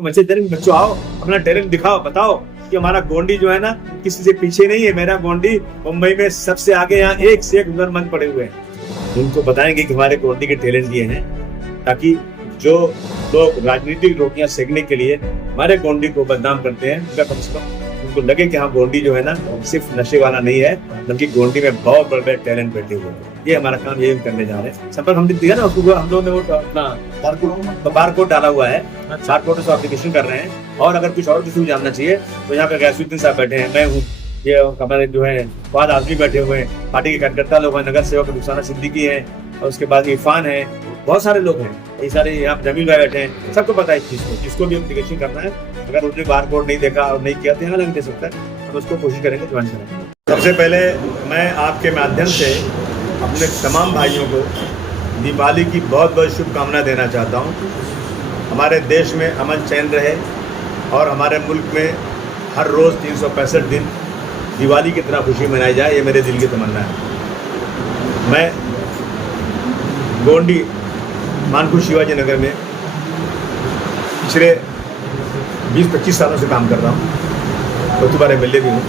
बच्चे बच्चों आओ, अपना टैलेंट दिखाओ, बताओ कि हमारा गोंडी जो है ना किसी से पीछे नहीं है। मेरा गोंडी मुंबई में सबसे आगे, यहाँ एक से एक हुनरमंद पड़े हुए हैं। उनको बताएंगे कि हमारे गोंडी के टैलेंट ये हैं, ताकि जो लोग राजनीतिक रोटियां सेकने के लिए हमारे गोंडी को बदनाम करते हैं, उनका कम से कम उनको लगे कि हाँ, गोंडी जो है ना सिर्फ नशे वाला नहीं है, बल्कि गोंडी में बहुत बड़े टैलेंट बैठे हुए हैं। ये हमारा काम, ये हम करने जा रहे हैं। संपर्क हमने दिया ना उसको, हम लोगों ने वो अपना बार कोड डाला हुआ है, बार कोड से एप्लीकेशन कर रहे हैं। और अगर कुछ और किसी को जानना चाहिए तो यहाँ पे गैसुद्दीन साहब बैठे हैं, मैं हूँ, ये हमारे जो है फवाद आजमी बैठे हुए हैं, पार्टी के कार्यकर्ता लोग हैं, नगर सेवक रुखसाना सिद्दीकी है, और उसके बाद इरफान है, बहुत सारे लोग हैं, ये सारे यहाँ जमील भाई बैठे हैं। सबको पता है इस चीज़ को, जिसको भी एप्लीकेशन करना है, अगर उसने बार कोड नहीं देखा और नहीं किया तो यहाँ लग दे सकता है, हम उसको कोशिश करेंगे ज्वाइन करेंगे। सबसे पहले मैं आपके माध्यम से अपने तमाम भाइयों को दिवाली की बहुत बहुत शुभकामना देना चाहता हूँ। हमारे देश में अमन चैन रहे और हमारे मुल्क में हर रोज़ 365 दिन दिवाली की तरह खुशी मनाई जाए, ये मेरे दिल की तमन्ना है। मैं गोंडी मानकुश शिवाजी नगर में पिछले 20-25 सालों से काम कर रहा हूँ, तो तुम्हारे मिले भी हूँ।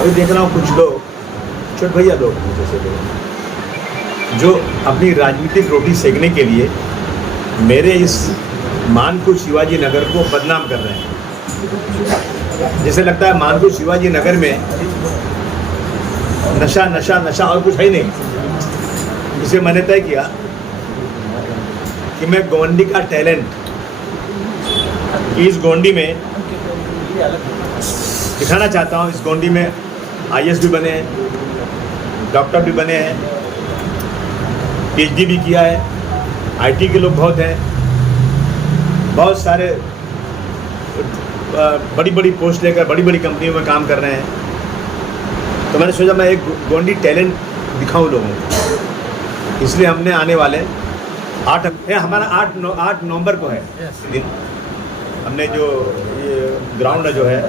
अभी देख रहा हूँ कुछ लोग, छोटे भैया लोग जैसे लोग, जो अपनी राजनीतिक रोटी सेकने के लिए मेरे इस मानकुश शिवाजी नगर को बदनाम कर रहे हैं। जैसे लगता है मानकुश शिवाजी नगर में नशा नशा नशा और कुछ है ही नहीं। इसे मैंने तय किया कि मैं गोंडी का टैलेंट इस गोंडी में दिखाना चाहता हूँ। इस गोंडी में IAS भी बने हैं, डॉक्टर भी बने हैं, PhD भी किया है, IT के लोग बहुत हैं, बहुत सारे बड़ी बड़ी पोस्ट लेकर बड़ी बड़ी कंपनियों में काम कर रहे हैं। तो मैंने सोचा मैं एक गोंडी टैलेंट दिखाऊं लोगों को, इसलिए हमने आने वाले 8 नवंबर को है दिन, हमने जो ये ग्राउंड जो है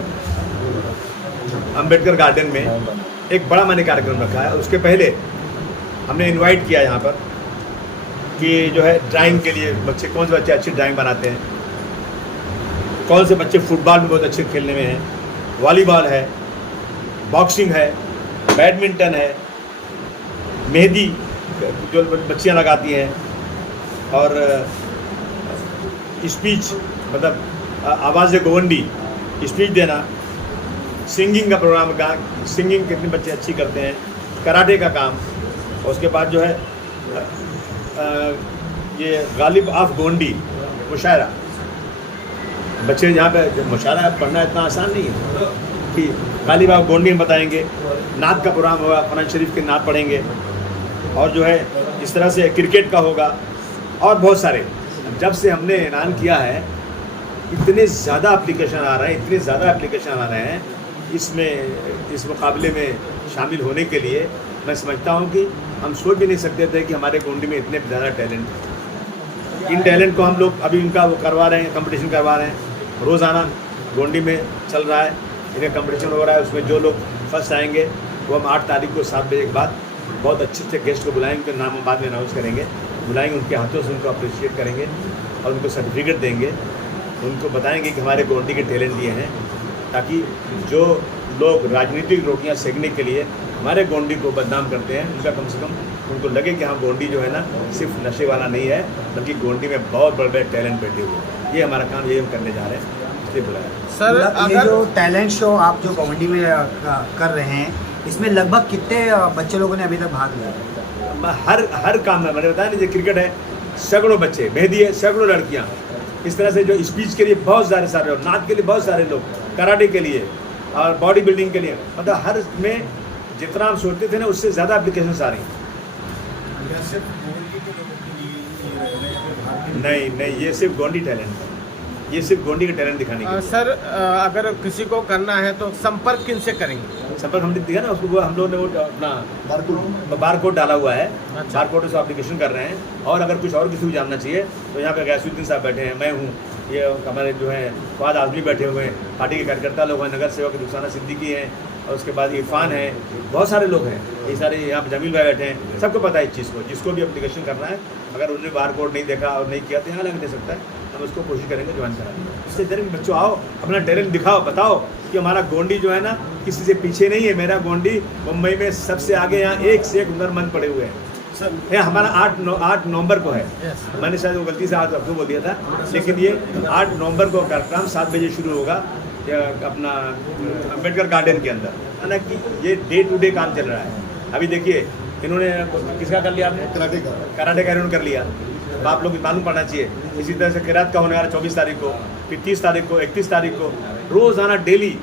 अंबेडकर गार्डन में एक बड़ा मैंने कार्यक्रम रखा है। उसके पहले हमने इनवाइट किया यहाँ पर कि जो है ड्राइंग के लिए बच्चे, कौन से बच्चे अच्छी ड्राइंग बनाते हैं, कौन से बच्चे फुटबॉल में बहुत अच्छे खेलने में हैं, वॉलीबॉल है, बॉक्सिंग है, बैडमिंटन है, मेहंदी जो बच्चियाँ लगाती हैं, और स्पीच मतलब आवाज़ गोवंडी स्पीच देना, सिंगिंग का प्रोग्राम का, सिंगिंग कितने बच्चे अच्छी करते हैं, कराटे का काम, और उसके बाद जो है ये गालिब ऑफ गोंडी मुशायरा। बच्चे यहाँ पे मुशायरा पढ़ना इतना आसान नहीं है कि गालिब ऑफ गोंडी में बताएंगे। नात का प्रोग्राम होगा, कुरान शरीफ के नात पढ़ेंगे, और जो है इस तरह से क्रिकेट का होगा, और बहुत सारे। जब से हमने ऐलान किया है इतने ज़्यादा एप्लीकेशन आ रहे हैं, इतने ज़्यादा एप्लीकेशन आ रहे हैं इसमें, इस मुकाबले में शामिल होने के लिए। मैं समझता हूँ कि हम सोच भी नहीं सकते थे कि हमारे गोंडी में इतने ज़्यादा टैलेंट हैं। इन टैलेंट को हम लोग अभी इनका वो करवा रहे हैं, कंपटीशन करवा रहे हैं। रोज़ाना गोंडी में चल रहा है, इन्हें कंपटीशन हो रहा है। उसमें जो लोग फर्स्ट आएंगे वो हम 8 तारीख को 7 बजे के बाद बहुत अच्छे अच्छे गेस्ट को बुलाएंगे, उनके नाम हम बाद में अनाउंस करेंगे, बुलाएंगे, उनके हाथों से उनको अप्रिशिएट करेंगे और उनको सर्टिफिकेट देंगे। उनको बताएंगे कि हमारे गोंडी के टैलेंट ये हैं, ताकि जो लोग राजनीतिक रोटियां सेकने के लिए हमारे गोंडी को बदनाम करते हैं, उनका कम से कम उनको लगे कि हाँ, गोंडी जो है ना सिर्फ नशे वाला नहीं है, बल्कि गोंडी में बहुत बड़े टैलेंट बैठे हुए हैं। ये हमारा काम, ये हम करने जा रहे हैं, इसलिए बुलाया। सर, ये जो टैलेंट शो आप जो गोंडी में कर रहे हैं, इसमें लगभग कितने बच्चे लोगों ने अभी तक भाग लिया? हर काम में, मैंने बताया नहीं, क्रिकेट है सैकड़ों बच्चे, मेहंदी है सैकड़ों लड़कियाँ, इस तरह से जो स्पीच के लिए बहुत सारे लोग, नाच के लिए बहुत सारे लोग, कराटे के लिए और बॉडी बिल्डिंग के लिए, मतलब हर में जितना हम सोचते थे ना उससे ज़्यादा एप्लीकेशन आ रही हैं। नहीं, ये सिर्फ गोंडी टैलेंट है, ये सिर्फ गोंडी का टैलेंट दिखाने के लिए। सर, अगर किसी को करना है तो संपर्क किन से करेंगे? संपर्क हमने दिया ना उसको, हम लोगों ने वो अपना बार कोड डाला हुआ है, बार कोड से एप्लीकेशन कर रहे हैं। और अगर कुछ और किसी को जानना चाहिए तो यहाँ पे गैसुद्दीन साहब बैठे हैं, मैं हूँ, ये हमारे जो है फवाद आजमी बैठे हुए हैं, पार्टी के कार्यकर्ता लोग हैं, नगर सेवक रुखसाना सिद्दीकी हैं, और उसके बाद इरफान है, बहुत सारे लोग हैं, ये सारे यहाँ पे जमील भाई बैठे हैं। सबको पता है इस चीज़ को, जिसको भी एप्लीकेशन करना है, अगर उन्होंने बार कोड नहीं देखा और नहीं किया तो यहाँ लग दे सकता है। हम उसको कोशिश करेंगे ज्वाइन कराने की। इससे करेंगे बच्चों आओ अपना टैलेंट दिखाओ, बताओ कि हमारा गोंडी जो है ना किसी से पीछे नहीं है। मेरा गोंडी मुंबई में सबसे आगे, यहाँ एक से एक हुनरमंद पड़े हुए हैं। ये हमारा 8 नवंबर को है। मैंने शायद वो गलती से आज आपको बोल दिया था, लेकिन ये 8 नवंबर को कार्यक्रम 7 बजे शुरू होगा अपना अम्बेडकर गार्डन के अंदर, है ना। कि ये डे टू डे काम चल रहा है। अभी देखिए इन्होंने किसका कर लिया, आपने कराटे का इन्होंने कर लिया। तो आप लोग मालूम पड़ना चाहिए। इसी तरह से किरात का होने वाला 24 तारीख को, फिर 30 तारीख को, 31 तारीख को, रोज़ाना डेली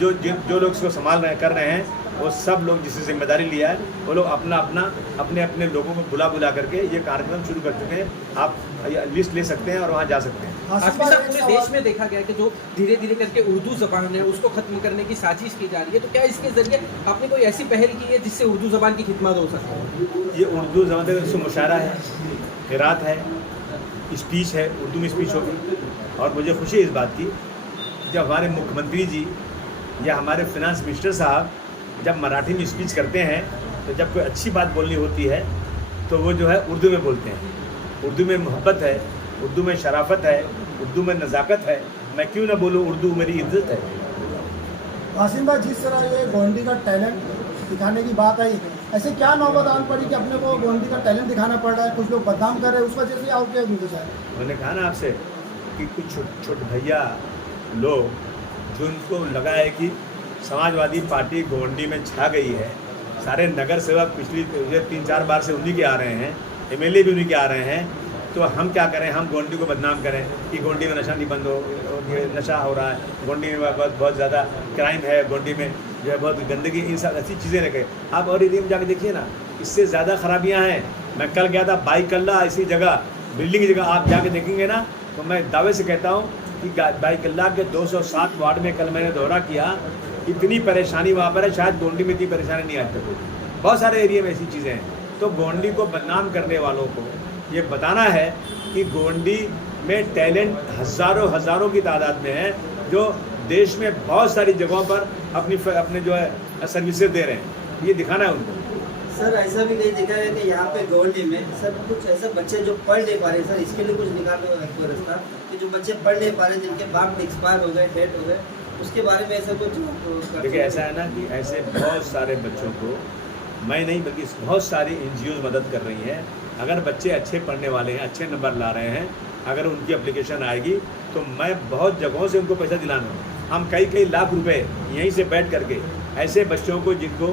जो लोग इसको संभाल रहे हैं, कर रहे हैं, वो सब लोग जिससे जिम्मेदारी लिया है वो लोग अपने अपने लोगों को बुला करके ये कार्यक्रम शुरू कर चुके हैं। आप लिस्ट ले सकते हैं और वहाँ जा सकते हैं। आसिफ साहब, पूरे देश में देखा गया कि जो धीरे धीरे करके उर्दू ज़बान है उसको खत्म करने की साजिश की जा रही है, तो क्या इसके जरिए आपने कोई ऐसी पहल की है जिससे उर्दू ज़बान की खिदमत हो सके? ये उर्दू ज़बान से मुशायरा है, क़िरात है, स्पीच है, उर्दू में स्पीच होगी। और मुझे खुशी है इस बात की, जब हमारे मुख्यमंत्री जी या हमारे फिनांस मिनिस्टर साहब जब मराठी में स्पीच करते हैं, तो जब कोई अच्छी बात बोलनी होती है तो वो जो है उर्दू में बोलते हैं। उर्दू में मोहब्बत है, उर्दू में शराफत है, उर्दू में नज़ाकत है। मैं क्यों ना बोलूँ, उर्दू मेरी इज्जत है। आसिम भाई, जिस तरह ये गोंडी का टैलेंट दिखाने की बात आई, ऐसे क्या नौबत आन पड़ी कि अपने को गोंडी का टैलेंट दिखाना पड़ रहा है, कुछ लोग बदनाम कर रहे हैं, उस वजह से आप क्या गुस्सा है? मैंने कहा ना आपसे कि कुछ छोटे भैया लोग जिनको लगा है कि समाजवादी पार्टी गोंडी में छा गई है, सारे नगर सेवक पिछली 3-4 बार से उन्हीं के आ रहे हैं, एमएलए भी उन्हीं के आ रहे हैं, तो हम क्या करें, हम गोंडी को बदनाम करें कि गोंडी में नशा नहीं बंद हो, नशा हो रहा है, गोंडी में बहुत ज़्यादा क्राइम है, गोंडी में जो है बहुत गंदगी, इन सब ऐसी चीज़ें रखे। आप और एरिया में जाके देखिए ना, इससे ज़्यादा खराबियाँ हैं। मैं कल गया था बाईकल्ला, ऐसी जगह बिल्डिंग की जगह आप जाके देखेंगे ना, तो मैं दावे से कहता हूँ कि बाईकल्ला के 207 वार्ड में कल मैंने दौरा किया, इतनी परेशानी वहाँ पर है, शायद गोंडी में इतनी परेशानी नहीं आज तक होती। बहुत सारे एरिया में ऐसी चीज़ें हैं। तो गोंडी को बदनाम करने वालों को ये बताना है कि गोंडी में टैलेंट हज़ारों की तादाद में है, जो देश में बहुत सारी जगहों पर अपने जो है सर्विसेज दे रहे हैं। ये दिखाना है उनको। सर, ऐसा भी कहीं देखा है कि यहाँ पे गोंडी में सर कुछ ऐसे बच्चे जो पढ़ नहीं पा रहे, सर इसके लिए कुछ निकालने का कोई रास्ता कि जो बच्चे पढ़ नहीं पा रहे, जिनके बाप एक्सपायर हो गए, डेथ हो गए, उसके बारे में ऐसा कुछ? देखिए, ऐसा है ना कि ऐसे बहुत सारे बच्चों को मैं नहीं बल्कि बहुत सारी NGOs मदद कर रही हैं। अगर बच्चे अच्छे पढ़ने वाले हैं, अच्छे नंबर ला रहे हैं, अगर उनकी एप्लीकेशन आएगी तो मैं बहुत जगहों से उनको पैसा दिलाना। हम कई लाख रुपए यहीं से बैठ करके ऐसे बच्चों को जिनको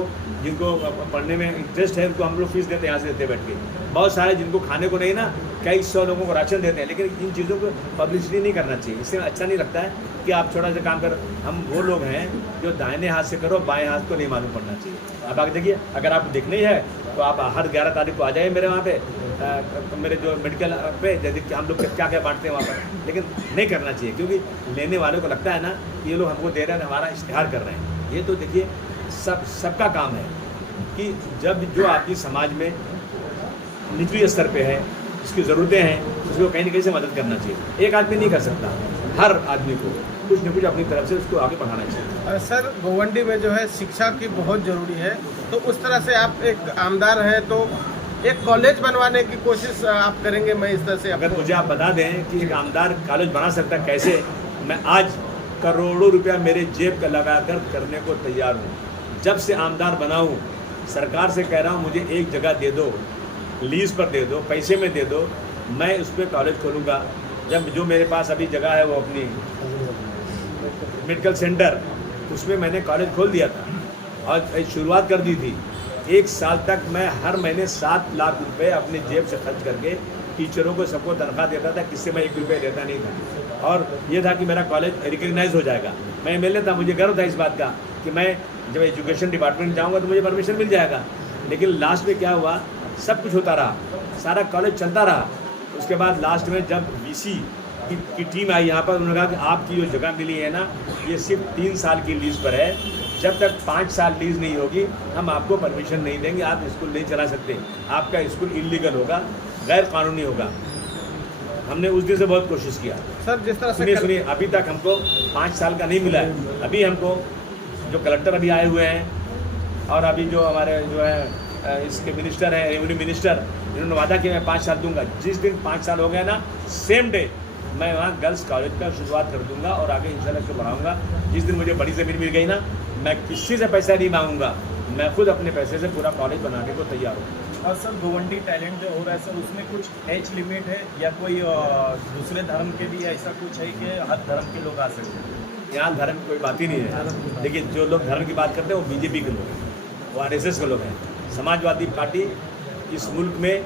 पढ़ने में इंटरेस्ट है, उनको हम लोग फीस देते हैं, यहाँ से देते बैठ के। बहुत सारे जिनको खाने को नहीं ना, कई 100 लोगों को राशन देते हैं, लेकिन इन चीज़ों को पब्लिसिटी नहीं करना चाहिए। इससे अच्छा नहीं लगता है कि आप छोटा सा काम करो। हम वो लोग हैं जो दाहिने हाथ से करो, बाएं हाथ को नहीं मालूम पड़ना चाहिए। अब आगे देखिए, अगर आपको देखना ही है तो आप हर 11 तारीख को आ जाइए मेरे वहाँ पे, मेरे जो मेडिकल पे, जैसे हम लोग क्या क्या बांटते हैं वहाँ पर। लेकिन नहीं करना चाहिए, क्योंकि लेने वालों को लगता है ना ये लोग हमको दे रहे हैं, हमारा इश्तिहार कर रहे हैं। ये तो देखिए सबका काम है कि जब जो आदमी समाज में निचली स्तर पे है, उसकी ज़रूरतें हैं, उसको कहीं ना कहीं से मदद करना चाहिए। एक आदमी नहीं कर सकता, हर आदमी को कुछ न कुछ अपनी तरफ से उसको आगे बढ़ाना चाहिए। सर, गोवंडी में जो है शिक्षा की बहुत ज़रूरी है, तो उस तरह से आप एक आमदार हैं तो एक कॉलेज बनवाने की कोशिश आप करेंगे? मैं इस तरह से, अगर मुझे आप बता दें कि एक आमदार कॉलेज बना सकता है कैसे, मैं आज करोड़ों रुपया मेरे जेब का लगाकर करने को तैयार हूँ। जब से आमदार बना हूँ, सरकार से कह रहा हूँ मुझे एक जगह दे दो, लीज पर दे दो, पैसे में दे दो, मैं उस पर कॉलेज खोलूँगा। जब जो मेरे पास अभी जगह है वो अपनी मेडिकल सेंटर, उसमें मैंने कॉलेज खोल दिया था और शुरुआत कर दी थी। 1 साल तक मैं हर महीने 7 लाख रुपए अपने जेब से खर्च करके टीचरों को सबको तनख्वाह देता था, किससे मैं 1 रुपये लेता नहीं था। और ये था कि मेरा कॉलेज रिकग्नाइज हो जाएगा। मैं MLA था, मुझे गर्व था इस बात का कि मैं जब एजुकेशन डिपार्टमेंट जाऊँगा तो मुझे परमिशन मिल जाएगा। लेकिन लास्ट में क्या हुआ, सब कुछ होता रहा, सारा कॉलेज चलता रहा। उसके बाद लास्ट में जब VC की टीम आई यहाँ पर, उन्होंने कहा कि आपकी जो जगह मिली है ना, ये सिर्फ 3 साल की लीज़ पर है, जब तक 5 साल लीज़ नहीं होगी हम आपको परमिशन नहीं देंगे, आप स्कूल नहीं चला सकते, आपका स्कूल इलीगल होगा, गैर कानूनी होगा। हमने उस दिन से बहुत कोशिश किया। सर, जिस तरह से सुनिए, अभी तक हमको 5 साल का नहीं मिला है। अभी हमको जो कलेक्टर अभी आए हुए हैं और अभी जो हमारे जो है इसके मिनिस्टर हैं, रेवेन्यू मिनिस्टर, इन्होंने वादा किया मैं 5 साल दूंगा। जिस दिन 5 साल हो गए ना, सेम डे मैं वहाँ गर्ल्स कॉलेज का शुरुआत कर दूंगा और आगे इंशाल्लाह इसको बढ़ाऊंगा। जिस दिन मुझे बड़ी ज़मीन मिल गई ना, मैं किसी से पैसा नहीं मांगूंगा, मैं खुद अपने पैसे से पूरा कॉलेज बनाने को तैयार हूँ। और सर गोवंडी टैलेंट जो हो रहा है सर, उसमें कुछ एज लिमिट है या कोई दूसरे धर्म के लिए ऐसा कुछ है कि हर धर्म के लोग आ सकते हैं? यहाँ धर्म की कोई बात ही नहीं है। लेकिन जो लोग धर्म की बात करते हैं वो बीजेपी के लोग हैं, वो RSS के लोग हैं। समाजवादी पार्टी इस मुल्क में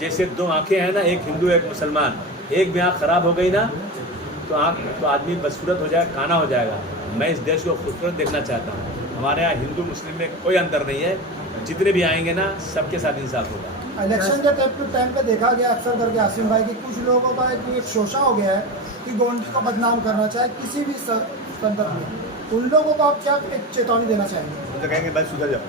जैसे दो आंखें हैं ना, एक हिंदू एक मुसलमान, एक भी आँख खराब हो गई ना तो आदमी बदसूरत हो जाएगा, काना हो जाएगा। मैं इस देश को खूबसूरत देखना चाहता हूँ। हमारे यहाँ हिंदू मुस्लिम में कोई अंतर नहीं है, जितने भी आएंगे ना सबके साथ इंसाफ होगा। इलेक्शन के टाइम पे देखा गया अक्सर करके आसिम भाई कि कुछ लोगों का एक शोषा हो गया है कि गोंडी को बदनाम करना चाहे किसी भी संदर्भ में, उन लोगों को आप क्या एक चेतावनी देना चाहेंगे? हम तो कहेंगे भाई सुधर जाओ।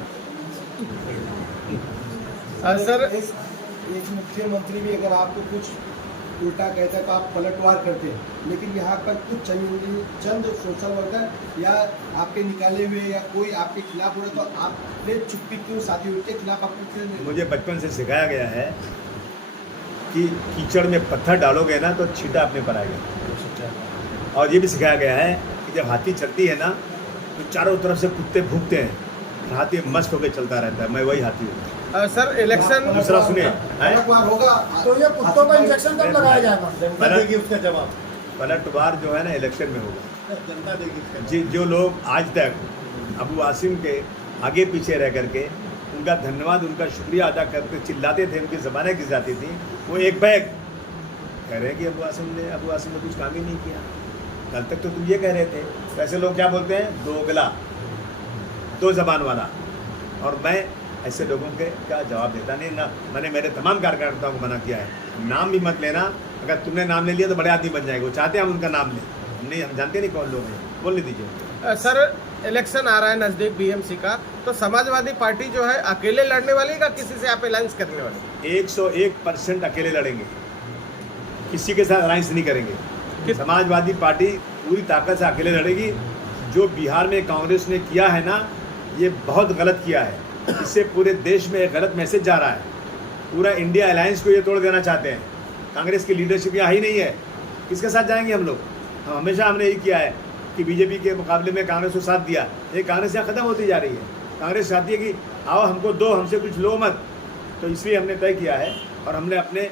सर एक मुख्यमंत्री भी अगर आपको कुछ उल्टा कहता है तो आप पलटवार करते हैं, लेकिन यहाँ पर कुछ चंद सोशल वर्कर या आपके निकाले हुए या कोई आपके खिलाफ हो रहा तो आपने चुप्पी क्यों साथी उनके खिलाफ आपको क्यों? मुझे बचपन से सिखाया गया है कि कीचड़ में पत्थर डालोगे ना तो छींटा अपने पर आएगा। और ये भी सिखाया गया है कि जब हाथी चलती है ना तो चारों तरफ से कुत्ते भूखते हैं, हाथी मस्त होकर चलता रहता है। मैं वही हाथी हूँ। सर इलेक्शन दूसरा सुनिए, पलटवार होगा तो ये कुत्तों का इंजेक्शन कब लगाया जाएगा? जनता देगी उसका जवाब, पलटवार जो है ना इलेक्शन में होगा। जनता देगी उसका जवाब। जी, जो लोग आज तक अबू आसिम के आगे पीछे रह करके उनका धन्यवाद, उनका शुक्रिया अदा करते चिल्लाते थे, उनकी ज़बानें घिस जाती थी, वो एक बैग कह रहे हैं कि अबू आसिम ने कुछ काम ही नहीं किया। कल तक तो तुम ये कह रहे थे। वैसे लोग क्या बोलते हैं? दोगला, दो ज़बान वाला। और मैं ऐसे लोगों के का जवाब देता नहीं ना। मैंने मेरे तमाम कार्यकर्ताओं को मना किया है, नाम भी मत लेना। अगर तुमने नाम ले लिया तो बड़े आदमी बन जाएंगे। वो चाहते हैं हम उनका नाम लें, नहीं हम जानते नहीं कौन लोग हैं, बोलने दीजिए। सर इलेक्शन आ रहा है नज़दीक BMC का, तो समाजवादी पार्टी जो है अकेले लड़ने वाली है या किसी से आप अलायंस करने वाले? 101% अकेले लड़ेंगे, किसी के साथ अलायंस नहीं करेंगे। समाजवादी पार्टी पूरी ताकत से अकेले लड़ेगी। जो बिहार में कांग्रेस ने किया है ना, ये बहुत गलत किया है। इससे पूरे देश में एक गलत मैसेज जा रहा है। पूरा इंडिया अलायंस को ये तोड़ देना चाहते हैं। कांग्रेस की लीडरशिप यहाँ ही नहीं है, किसके साथ जाएंगे हम लोग? हम हमेशा हमने यही किया है कि बीजेपी के मुकाबले में कांग्रेस को साथ दिया। ये कांग्रेस यहाँ ख़त्म होती जा रही है। कांग्रेस चाहती है कि आओ हमको दो, हमसे कुछ लो मत। तो इसलिए हमने तय किया है और हमने अपने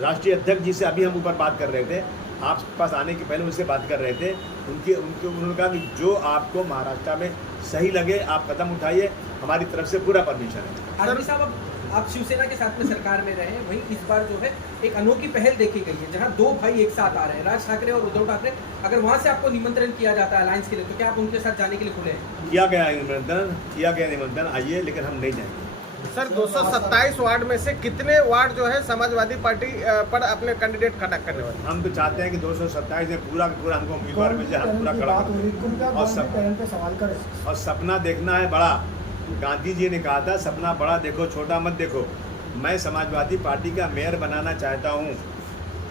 राष्ट्रीय अध्यक्ष जी से अभी हम ऊपर बात कर रहे थे, आपके पास आने के पहले उनसे बात कर रहे थे। उन्होंने कहा कि जो आपको महाराष्ट्र में सही लगे आप कदम उठाइए, हमारी तरफ से पूरा परमिशन है। आर्मी साहब, आप शिवसेना के साथ में सरकार में रहे, वहीं इस बार जो है एक अनोखी पहल देखी गई है जहां दो भाई एक साथ आ रहे हैं, राज ठाकरे और उद्धव ठाकरे। अगर वहां से आपको निमंत्रण किया जाता है अलायंस के लिए, तो क्या आप उनके साथ जाने के लिए खुले हैं? किया गया निमंत्रण, आइए, लेकिन हम नहीं जाएंगे। सर 227 वार्ड में से कितने वार्ड जो है समाजवादी पार्टी पर अपने कैंडिडेट खड़ा करने वाले? हम तो चाहते हैं कि 227 में पूरा का पूरा हमको उम्मीदवार मिल जाए, हम पूरा खड़ा करें। और सपना देखना है बड़ा। गांधी जी ने कहा था सपना बड़ा देखो, छोटा मत देखो। मैं समाजवादी पार्टी का मेयर बनाना चाहता हूं।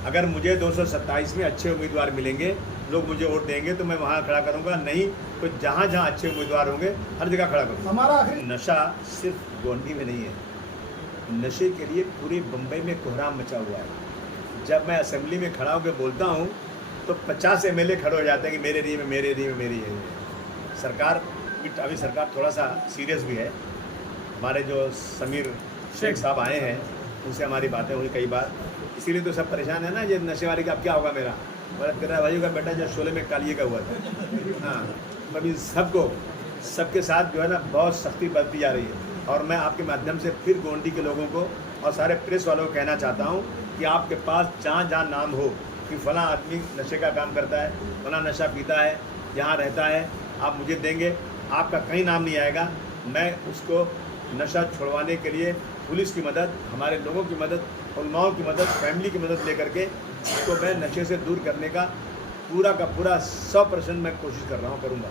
अगर मुझे 227 में अच्छे उम्मीदवार मिलेंगे, लोग मुझे वोट देंगे तो मैं वहां खड़ा करूंगा, नहीं तो जहां जहां अच्छे उम्मीदवार होंगे हर जगह खड़ा करूंगा। हमारा आखिरी नशा सिर्फ गोंडी में नहीं है, नशे के लिए पूरे बम्बई में कोहराम मचा हुआ है। जब मैं असेंबली में खड़ा होकर बोलता हूं तो 50 MLA खड़े हो जाते हैं कि मेरे एरिया में, मेरे एरिया में, मेरे एरिया में। सरकार अभी सरकार थोड़ा सा सीरियस भी है। हमारे जो समीर शेख साहब आए हैं, उनसे हमारी बातें हुई कई बार, इसीलिए तो सब परेशान है ना। ये नशे वाले का अब क्या होगा? मेरा मदद कर रहा है भाई का बेटा जो शोले में कालिए का हुआ था। हाँ, अभी सबके साथ जो है ना बहुत सख्ती बरती जा रही है। और मैं आपके माध्यम से फिर गोंडी के लोगों को और सारे प्रेस वालों को कहना चाहता हूँ कि आपके पास जहाँ जहाँ नाम हो कि फ़लाँ आदमी नशे का काम करता है, फ़लाँ नशा पीता है, यहाँ रहता है, आप मुझे देंगे, आपका कहीं नाम नहीं आएगा। मैं उसको नशा छुड़वाने के लिए पुलिस की मदद, हमारे लोगों की मदद, उलमाओं की मदद, फैमिली की मदद लेकर के उसको मैं नशे से दूर करने का पूरा 100% मैं कोशिश कर रहा हूँ, करूँगा।